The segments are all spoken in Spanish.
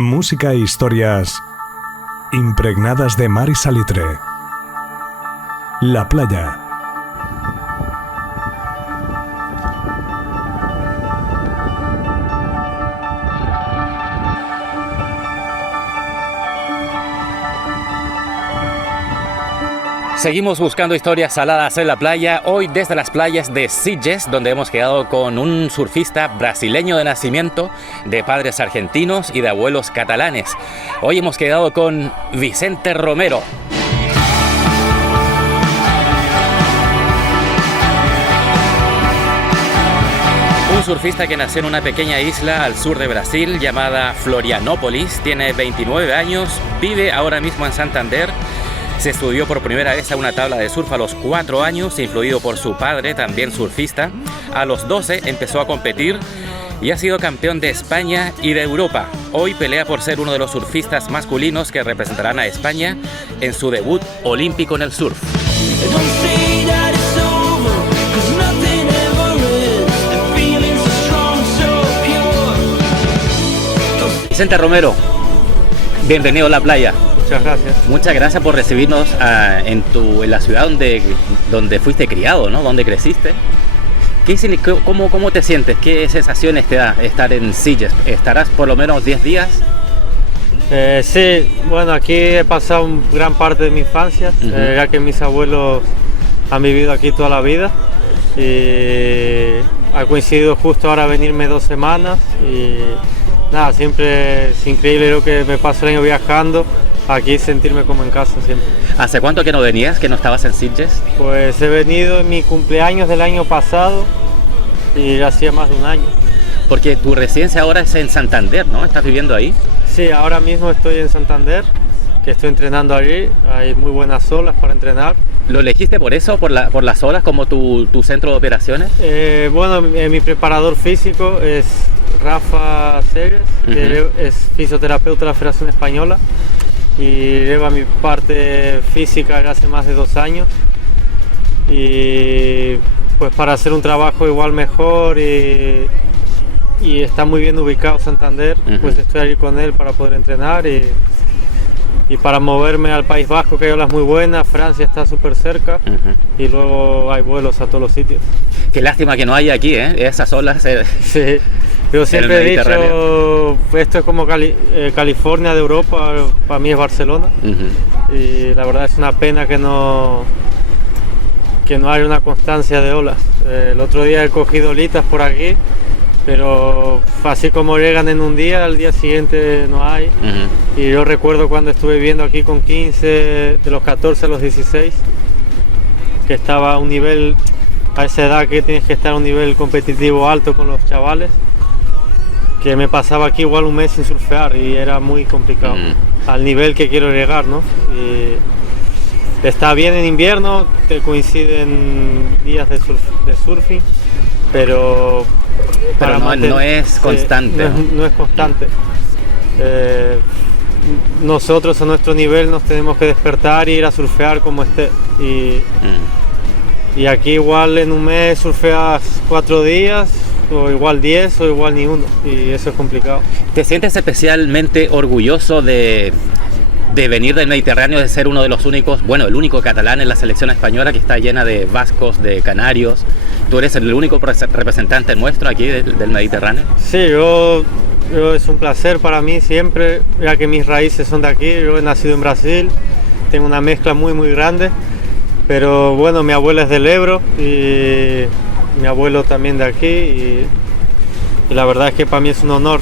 Música e historias impregnadas de mar y salitre. La playa. Seguimos buscando historias saladas en la playa, hoy desde las playas de Sitges, donde hemos quedado con un surfista brasileño de nacimiento, de padres argentinos y de abuelos catalanes. Hoy hemos quedado con Vicente Romero. Un surfista que nació en una pequeña isla al sur de Brasil llamada Florianópolis, tiene 29 años, vive ahora mismo en Santander. Se estudió por primera vez a una tabla de surf a los 4 años, influido por su padre, también surfista. A los 12 empezó a competir y ha sido campeón de España y de Europa. Hoy pelea por ser uno de los surfistas masculinos que representarán a España en su debut olímpico en el surf. Vicente Romero, bienvenido a la playa. Muchas gracias. Muchas gracias por recibirnos en la ciudad donde fuiste criado, ¿no? Donde creciste. ¿Cómo te sientes? ¿Qué sensaciones te da estar en Sitges? ¿Estarás por lo menos 10 días? Sí, bueno, aquí he pasado gran parte de mi infancia, ya que mis abuelos han vivido aquí toda la vida. Y ha coincidido justo ahora venirme 2 semanas. Y nada, siempre es increíble lo que me paso el año viajando. Aquí sentirme como en casa siempre. ¿Hace cuánto que no venías, que no estabas en Sitges? Pues he venido en mi cumpleaños del año pasado y ya hacía más de un año. Porque tu residencia ahora es en Santander, ¿no? ¿Estás viviendo ahí? Sí, ahora mismo estoy en Santander, que estoy entrenando allí. Hay muy buenas olas para entrenar. ¿Lo elegiste por eso, por las olas, como tu centro de operaciones? Bueno, mi preparador físico es Rafa Segues, que es fisioterapeuta de la Federación Española. Y lleva mi parte física hace más de 2 años y pues para hacer un trabajo igual mejor y está muy bien ubicado Santander, pues estoy allí con él para poder entrenar y para moverme al País Vasco, que hay olas muy buenas. Francia está súper cerca y luego hay vuelos a todos los sitios. Qué lástima que no haya aquí, esas olas. Sí. Yo siempre he dicho, esto es como California de Europa, para mí es Barcelona. Y la verdad es una pena que no haya una constancia de olas. El otro día he cogido olitas por aquí, pero así como llegan en un día, al día siguiente no hay. Y yo recuerdo cuando estuve viviendo aquí con 15, de los 14 a los 16, que estaba a un nivel, a esa edad que tienes que estar a un nivel competitivo alto con los chavales, que me pasaba aquí igual un mes sin surfear y era muy complicado al nivel que quiero llegar, ¿no? Y está bien en invierno, te coinciden días de surfing, pero no es constante. No es constante. Nosotros a nuestro nivel nos tenemos que despertar y ir a surfear como esté. Y aquí igual en un mes surfeas 4 días, o igual 10 o igual ni uno, y eso es complicado. ¿Te sientes especialmente orgulloso de venir del Mediterráneo, de ser uno de los únicos, bueno, el único catalán en la selección española, que está llena de vascos, de canarios? ¿Tú eres el único representante nuestro aquí del Mediterráneo? Sí, yo es un placer para mí siempre, ya que mis raíces son de aquí. Yo he nacido en Brasil, tengo una mezcla muy muy grande, pero bueno, mi abuela es del Ebro y mi abuelo también de aquí, y la verdad es que para mí es un honor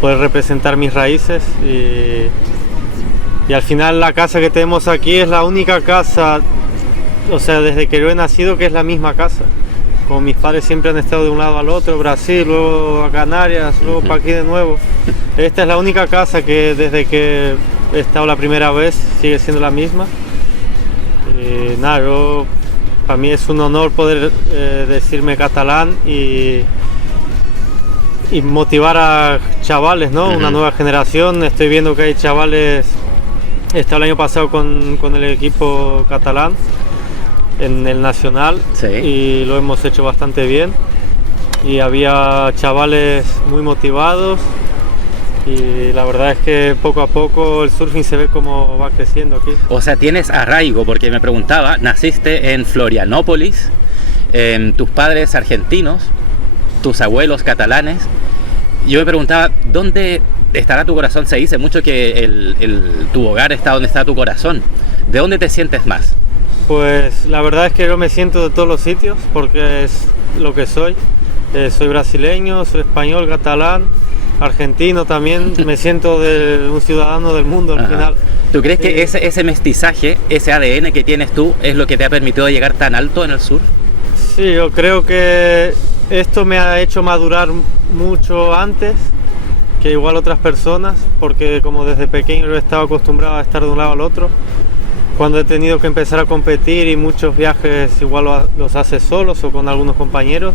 poder representar mis raíces y al final la casa que tenemos aquí es la única casa, o sea, desde que yo he nacido, que es la misma casa. Como mis padres siempre han estado de un lado al otro, Brasil, luego a Canarias, luego para aquí de nuevo. Esta es la única casa que desde que he estado la primera vez sigue siendo la misma. Y nada, para mí es un honor poder decirme catalán y motivar a chavales, ¿no? Una nueva generación. Estoy viendo que hay chavales. He estado el año pasado con el equipo catalán en el Nacional, y lo hemos hecho bastante bien. Y había chavales muy motivados Y la verdad es que poco a poco el surfing se ve como va creciendo aquí. O sea, tienes arraigo, porque me preguntaba, naciste en Florianópolis, tus padres argentinos, tus abuelos catalanes. Yo me preguntaba, ¿dónde estará tu corazón? Se dice mucho que tu hogar está donde está tu corazón. ¿De dónde te sientes más? Pues la verdad es que yo me siento de todos los sitios, porque es lo que soy. Soy brasileño, soy español, catalán, argentino también. Me siento de un ciudadano del mundo al final. ¿Tú crees que ese mestizaje, ese ADN que tienes tú, es lo que te ha permitido llegar tan alto en el surf? Sí, yo creo que esto me ha hecho madurar mucho antes que igual otras personas, porque como desde pequeño yo he estado acostumbrado a estar de un lado al otro. Cuando he tenido que empezar a competir y muchos viajes igual los haces solos o con algunos compañeros,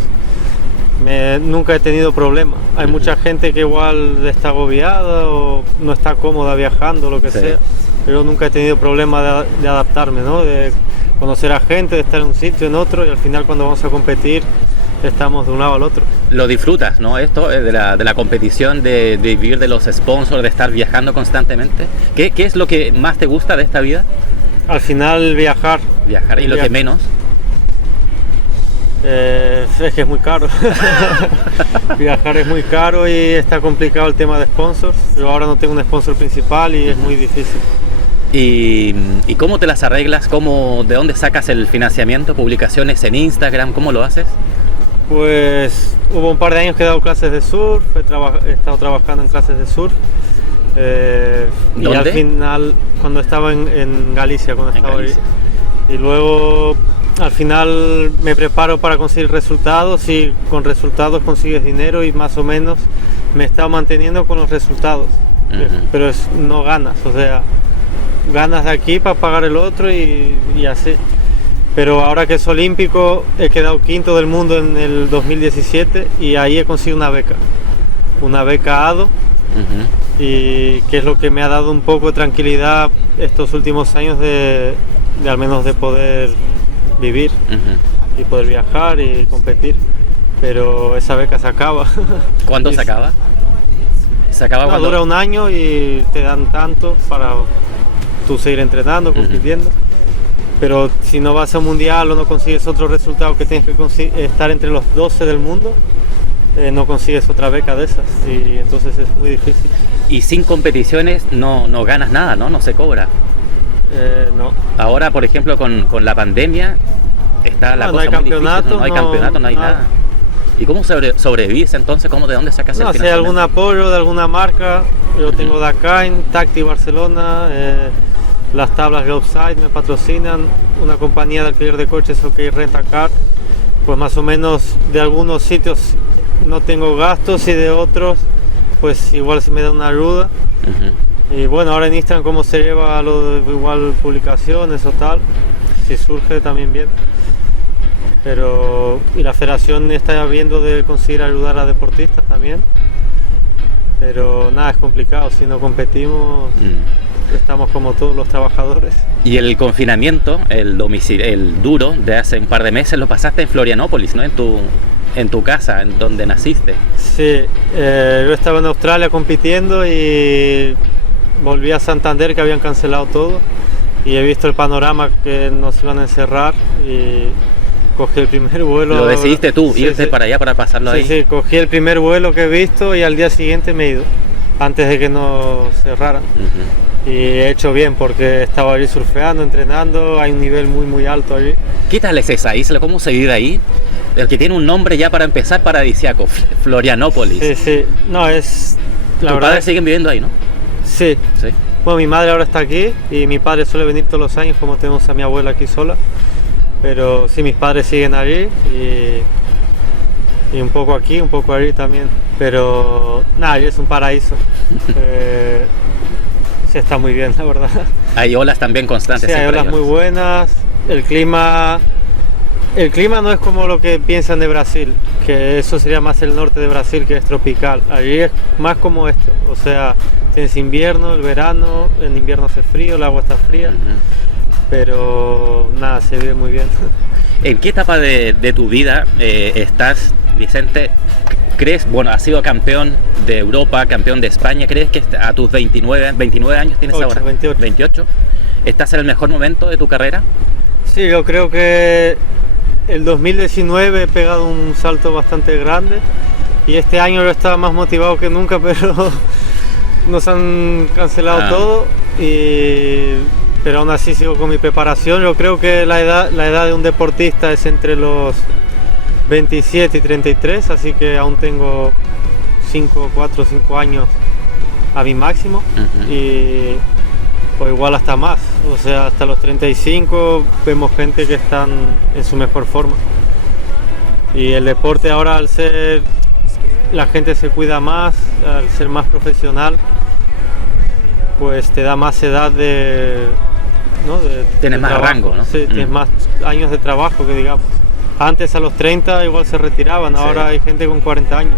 nunca he tenido problema. Hay mucha gente que igual está agobiada o no está cómoda viajando, lo que sea, pero nunca he tenido problema de adaptarme, ¿no? De conocer a gente, de estar en un sitio, en otro, y al final cuando vamos a competir estamos de un lado al otro. Lo disfrutas, ¿no? Esto de la competición, de vivir de los sponsors, de estar viajando constantemente. ¿Qué es lo que más te gusta de esta vida? Al final viajar. ¿Y lo que menos? Es que es muy caro. Viajar es muy caro y está complicado el tema de sponsors. Yo ahora no tengo un sponsor principal y es muy difícil. ¿Y cómo te las arreglas? ¿De dónde sacas el financiamiento? ¿Publicaciones en Instagram? ¿Cómo lo haces? Pues hubo un par de años que he dado clases de surf, he estado trabajando en clases de surf. Y al final, cuando estaba en Galicia, ahí. Y luego al final me preparo para conseguir resultados, y con resultados consigues dinero, y más o menos me he estado manteniendo con los resultados. Pero no ganas, o sea, ganas de aquí para pagar el otro y así. Pero ahora que es olímpico, he quedado quinto del mundo en el 2017 y ahí he conseguido una beca ADO. Y que es lo que me ha dado un poco de tranquilidad estos últimos años de al menos de poder vivir y poder viajar y competir. Pero esa beca se acaba. ¿Cuándo se acaba? ¿Se acaba cuando? Dura un año y te dan tanto para tú seguir entrenando, compitiendo. Pero si no vas a un mundial o no consigues otro resultado, que tienes que estar entre los 12 del mundo, no consigues otra beca de esas, y entonces es muy difícil. Y sin competiciones no ganas nada, ¿no? No se cobra. No. Ahora, por ejemplo, con la pandemia está la cosa muy difícil. No hay campeonato, no hay nada. ¿Y cómo sobrevives entonces? ¿De dónde sacas el financiamiento? Si hay algún apoyo de alguna marca, yo tengo Dakine, Tacti Barcelona, las tablas Globeside me patrocinan, una compañía de alquiler de coches, OK Rent a Car. Pues más o menos de algunos sitios no tengo gastos y de otros pues igual si me da una ayuda. Y bueno, ahora en Instagram cómo se lleva lo de igual publicaciones o tal, si surge también bien. Pero y la federación está viendo de conseguir ayudar a deportistas también. Pero nada, es complicado, si no competimos estamos como todos los trabajadores. Y el confinamiento, el duro de hace un par de meses, lo pasaste en Florianópolis, ¿no? En tu casa, en donde naciste. Sí, yo estaba en Australia compitiendo y volví a Santander, que habían cancelado todo, y he visto el panorama que nos iban a encerrar y cogí el primer vuelo. ¿Lo decidiste tú, irte para allá para pasarlo ahí? Sí, cogí el primer vuelo que he visto y al día siguiente me he ido, antes de que nos cerraran. Y he hecho bien porque estaba allí surfeando, entrenando, hay un nivel muy alto allí. ¿Qué tal es esa isla? ¿Cómo se vive ahí? El que tiene un nombre ya para empezar paradisíaco, Florianópolis. Sí, no es... ¿Tus padres siguen viviendo ahí, no? Sí. Bueno, mi madre ahora está aquí y mi padre suele venir todos los años, como tenemos a mi abuela aquí sola. Pero sí, mis padres siguen allí y un poco aquí, un poco allí también. Pero nada, es un paraíso. Sí, está muy bien, la verdad. Hay olas también constantes. Sí, hay olas muy buenas. El clima no es como lo que piensan de Brasil, que eso sería más el norte de Brasil, que es tropical. Allí es más como esto, o sea, tienes invierno, el verano, en invierno hace frío, el agua está fría, pero nada, se vive muy bien. ¿En qué etapa de tu vida estás, Vicente? ¿Crees, bueno, has sido campeón de Europa, campeón de España, crees que a tus 29 años tienes ahora? 28. ¿Estás en el mejor momento de tu carrera? Sí, yo creo que el 2019 he pegado un salto bastante grande y este año yo estaba más motivado que nunca, pero nos han cancelado todo, pero aún así sigo con mi preparación. Yo creo que la edad de un deportista es entre los 27 y 33, así que aún tengo 4 o 5 años a mi máximo. Y pues igual hasta más, o sea, hasta los 35 vemos gente que están en su mejor forma. Y el deporte ahora, al ser, la gente se cuida más, al ser más profesional, pues te da más edad tienes más rango, ¿no? Sí, tienes más años de trabajo, que digamos. Antes a los 30 igual se retiraban, ahora hay gente con 40 años.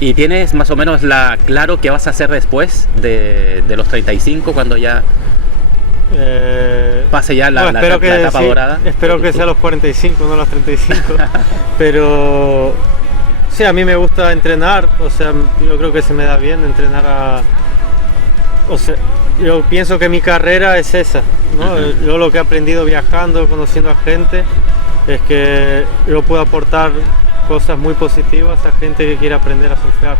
¿Y tienes más o menos claro qué vas a hacer después de los 35, cuando ya pase ya la etapa dorada? Espero que sea a los 45, no a los 35. Pero sí, a mí me gusta entrenar, o sea, yo creo que se me da bien entrenar o sea, yo pienso que mi carrera es esa, ¿no? Yo lo que he aprendido viajando, conociendo a gente, es que yo puedo aportar cosas muy positivas a gente que quiere aprender a surfear.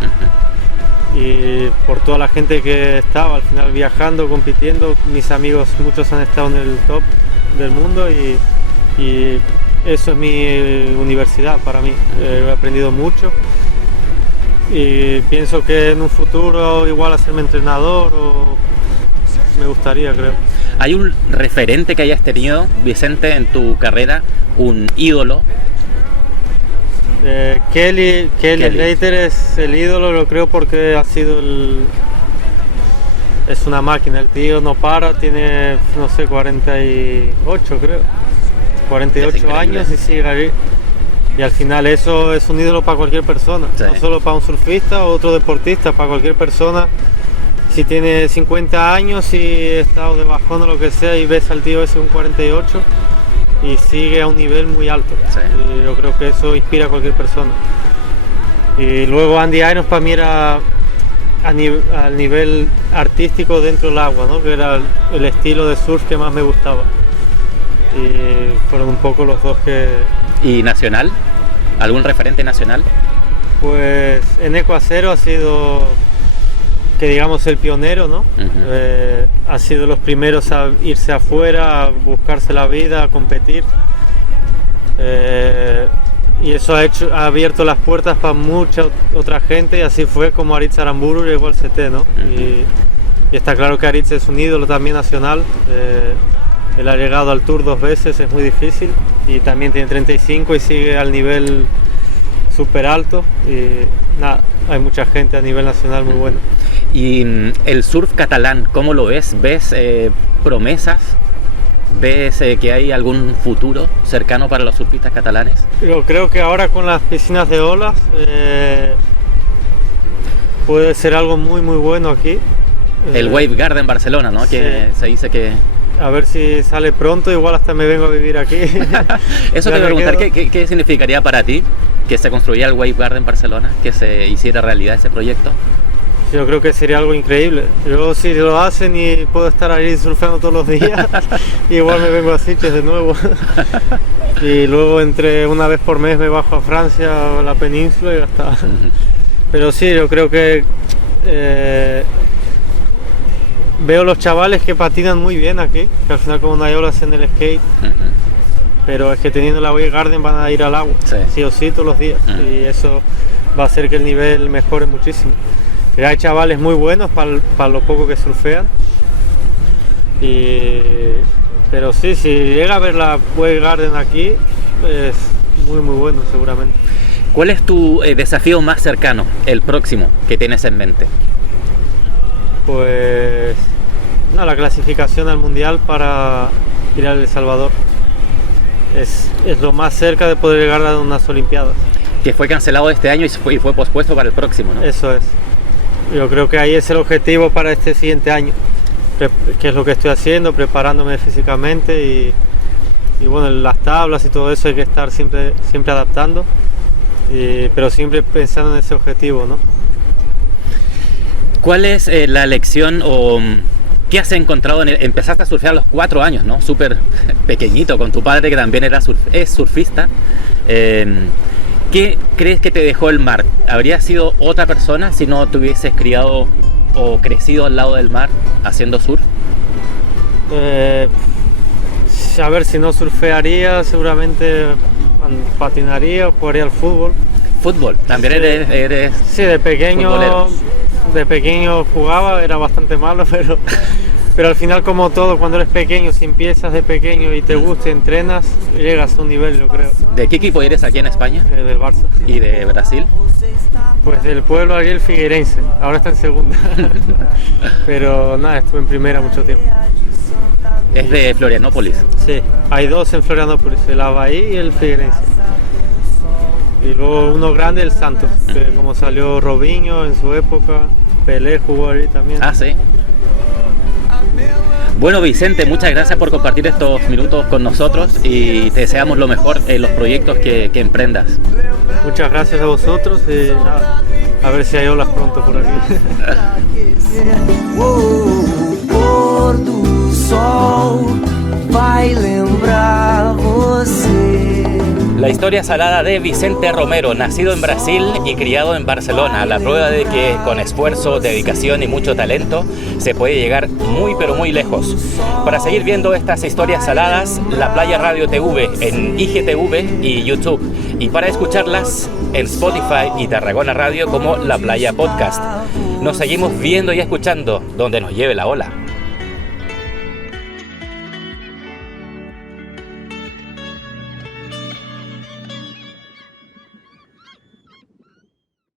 Y por toda la gente que estaba al final viajando, compitiendo, mis amigos, muchos han estado en el top del mundo y eso es mi universidad para mí. He aprendido mucho y pienso que en un futuro igual hacerme entrenador me gustaría, creo. ¿Hay un referente que hayas tenido, Vicente, en tu carrera, un ídolo? Kelly Slater es el ídolo, lo creo, porque ha sido es una máquina, el tío no para, tiene, no sé, 48 creo, 48 años y sigue ahí. Y al final eso es un ídolo para cualquier persona, no solo para un surfista o otro deportista, para cualquier persona. Si tiene 50 años y he estado de bajón o lo que sea y ves al tío ese un 48 y sigue a un nivel muy alto, y yo creo que eso inspira a cualquier persona. Y luego Andy Irons para mí era al nivel artístico dentro del agua, ¿no? Que era el estilo de surf que más me gustaba, y fueron un poco los dos que... ¿Y nacional? ¿Algún referente nacional? Pues Eneco Acero ha sido, que digamos, el pionero, ¿no? Ha sido de los primeros a irse afuera, a buscarse la vida, a competir. Y eso ha abierto las puertas para mucha otra gente, y así fue como Aritz Aramburu llegó al CT, ¿no? Y está claro que Aritz es un ídolo también nacional. Él ha llegado al Tour 2 veces, es muy difícil, y también tiene 35 y sigue al nivel súper alto. Y nada, hay mucha gente a nivel nacional muy buena. ¿Y el surf catalán, cómo lo ves? ¿Ves promesas? ¿Ves que hay algún futuro cercano para los surfistas catalanes? Yo creo que ahora con las piscinas de olas puede ser algo muy muy bueno aquí. El Wave Garden Barcelona, ¿no? Sí. Que se dice que... A ver si sale pronto, igual hasta me vengo a vivir aquí. Eso te voy a preguntar, ¿qué significaría para ti que se construyera el Wave Garden Barcelona, que se hiciera realidad ese proyecto? Yo creo que sería algo increíble. Yo, si lo hacen y puedo estar ahí surfeando todos los días, igual me vengo a Sitges de nuevo. Y luego una vez por mes me bajo a Francia o la península y ya está. Pero sí, yo creo que veo los chavales que patinan muy bien aquí, que al final como no hay olas en el skate, pero es que teniendo la Wave Garden van a ir al agua, sí o sí, todos los días, y eso va a hacer que el nivel mejore muchísimo. Y hay chavales muy buenos para lo poco que surfean, pero sí, si llega a ver la Wave Garden aquí, es muy muy bueno seguramente. ¿Cuál es tu desafío más cercano, el próximo que tienes en mente? Pues la clasificación al mundial para ir a El Salvador. Es lo más cerca de poder llegar a unas olimpiadas. Que fue cancelado este año y fue pospuesto para el próximo, ¿no? Eso es. Yo creo que ahí es el objetivo para este siguiente año, que es lo que estoy haciendo, preparándome físicamente y bueno, las tablas y todo eso hay que estar siempre adaptando. pero siempre pensando en ese objetivo, ¿no? ¿Cuál es la lección o qué has encontrado? Empezaste a surfear a los 4 años, ¿no? Súper pequeñito, con tu padre que también es surfista. ¿Qué crees que te dejó el mar? ¿Habrías sido otra persona si no te hubieses criado o crecido al lado del mar haciendo surf? A ver, si no surfearía, seguramente patinaría o jugaría al fútbol. ¿Fútbol? ¿También Sí. eres Sí, de futbolero? pequeño jugaba, era bastante malo, pero al final, como todo, cuando eres pequeño, si empiezas de pequeño y te gusta, entrenas, llegas a un nivel, yo creo. ¿De qué equipo eres aquí en España? Del Barça. ¿Y de Brasil? Pues del pueblo Ariel Figueirense, ahora está en segunda. Pero nada, estuve en primera mucho tiempo. Es de Florianópolis. Sí, hay 2 en Florianópolis, el Avaí y el Figueirense. Y luego uno grande, el Santos, que como salió Robinho en su época, Pelé jugó ahí también. Ah, sí. Bueno, Vicente, muchas gracias por compartir estos minutos con nosotros y te deseamos lo mejor en los proyectos que emprendas. Muchas gracias a vosotros y nada, a ver si hay olas pronto por aquí. Pôr do sol vai lembrar você. La historia salada de Vicente Romero, nacido en Brasil y criado en Barcelona, la prueba de que con esfuerzo, dedicación y mucho talento se puede llegar muy pero muy lejos. Para seguir viendo estas historias saladas, La Playa Radio TV en IGTV y YouTube, y para escucharlas en Spotify y Tarragona Radio como La Playa Podcast. Nos seguimos viendo y escuchando donde nos lleve la ola.